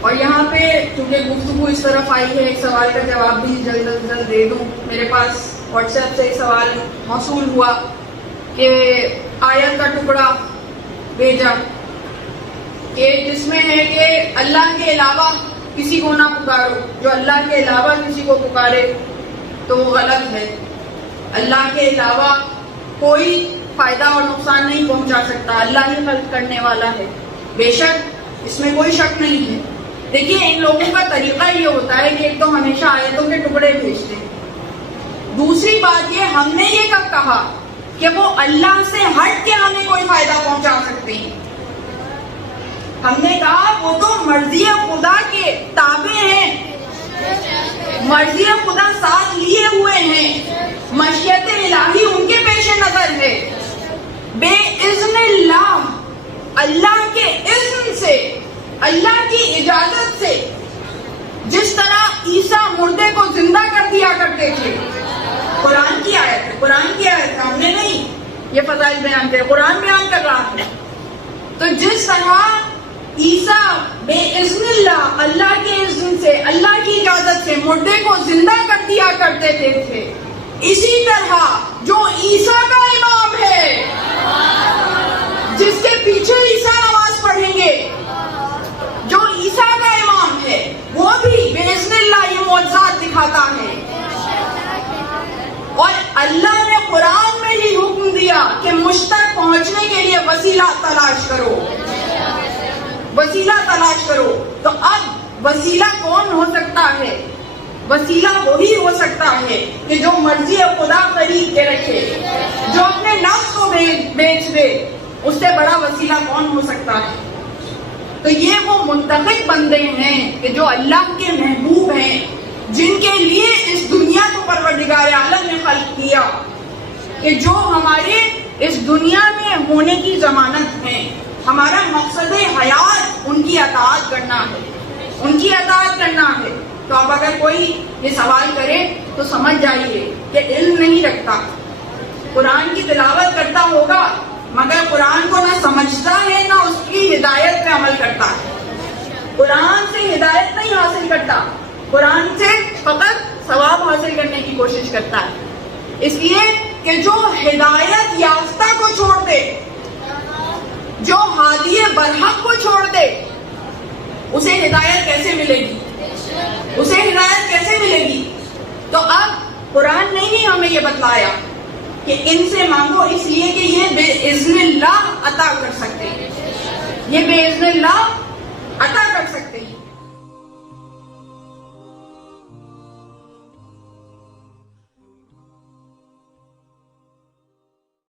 اور یہاں پہ چونکہ گفتگو اس طرف آئی ہے، ایک سوال کا جواب بھی جلد از جلد دے دوں. میرے پاس واٹس ایپ سے ایک سوال موصول ہوا کہ آیت کا ٹکڑا بھیجا کہ جس میں ہے کہ اللہ کے علاوہ کسی کو نہ پکارو، جو اللہ کے علاوہ کسی کو پکارے تو وہ غلط ہے. اللہ کے علاوہ کوئی فائدہ اور نقصان نہیں پہنچا سکتا، اللہ ہی خلق کرنے والا ہے. بے شک اس میں کوئی شک نہیں ہے. دیکھیے ان لوگوں کا طریقہ یہ ہوتا ہے کہ ایک تو ہمیشہ آیتوں کے ٹکڑے بھیجتے ہیں. دوسری بات یہ، ہم نے یہ کب کہا کہ وہ اللہ سے ہٹ کے ہمیں کوئی فائدہ پہنچا سکتے ہیں؟ ہم نے کہا وہ تو مرضی خدا کے تابع ہیں، مرضی خدا ساتھ لیے ہوئے ہیں، مشیت الہی ان کے پیش نظر ہے. بے اذن اللہ، اللہ کے اذن سے، اللہ کی اجازت سے، جس طرح عیسیٰ مردے کو زندہ کر دیا کرتے تھے. قرآن کی آیت ہے، قرآن کی آیت ہے، ہم نے نہیں یہ فضائل بیان کرے، قرآن بیان کر رہا ہے. تو جس طرح عیسیٰ بے اذن اللہ، اللہ کے اذن سے، اللہ کی اجازت سے مردے کو زندہ کر دیا کرتے تھے، اسی طرح جو عیسیٰ کا امام ہے، جس کے پیچھے عیسیٰ نماز پڑھیں گے، جو عیسیٰ کا امام ہے، وہ بھی بے اذن اللہ یہ معجزات دکھاتا ہے. اور اللہ نے قرآن میں ہی حکم دیا کہ مجھ تک پہنچنے کے لیے وسیلہ تلاش کرو، وسیلہ تلاش کرو. تو اب وسیلہ کون ہو سکتا ہے؟ وسیلہ وہی ہو سکتا ہے کہ جو مرضی خدا خرید کے رکھے، جو اپنے نفس کو بیچ دے. اس سے بڑا وسیلہ کون ہو سکتا ہے؟ تو یہ وہ منتخب بندے ہیں کہ جو اللہ کے محبوب ہیں، جن کے لیے اس دنیا کو پروردگار عالم نے خلق کیا، کہ جو ہمارے اس دنیا میں ہونے کی ضمانت ہیں. ہمارا مقصد حیات ان کی اطاعت کرنا ہے، ان کی اطاعت کرنا ہے. تو اب اگر کوئی یہ سوال کرے تو سمجھ جائیے کہ علم نہیں رکھتا، قرآن کی تلاوت کرتا ہوگا مگر قرآن کو نہ سمجھتا ہے نہ اس کی ہدایت پہ عمل کرتا ہے. قرآن سے ہدایت نہیں حاصل کرتا، قرآن سے فقط ثواب حاصل کرنے کی کوشش کرتا ہے. اس لیے کہ جو ہدایت یافتہ کو چھوڑ دے، جو ہادی برحق کو چھوڑ دے، اسے ہدایت کیسے ملے گی؟ اسے ہدایت کیسے ملے گی؟ تو اب قرآن نے ہی ہمیں یہ بتلایا کہ ان سے مانگو، اس لیے کہ یہ بے اذن اللہ عطا کر سکتے ہیں، یہ بے اذن اللہ عطا کر سکتے ہیں.